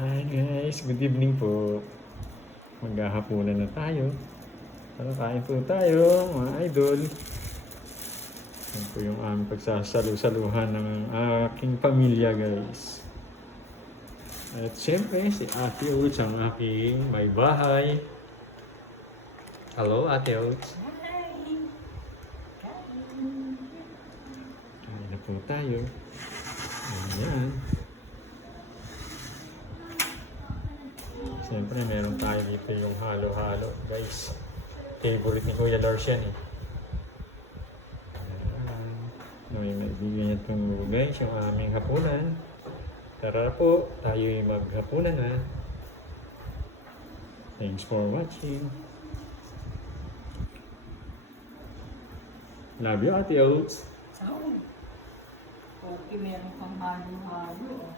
Hi guys, good evening po. Maghahapunan na tayo. Tara, kain po tayo, mga idol. Yan po yung aming pagsasalu-saluhan ng aking pamilya guys. At siyempre, si Ate Uts, ang aking may bahay. Hello, Ate Uts. Kain na po tayo. Ayan. Siyempre, meron tayo dito yung halo-halo, guys. Favorite ni Kuya Lars yan eh. Ayan. May maibigyan niya itong guys, yung aming hapunan. Tara po, tayo'y maghapunan na. Thanks for watching. Love you, Ate Oats. Okay, meron kang halo-halo.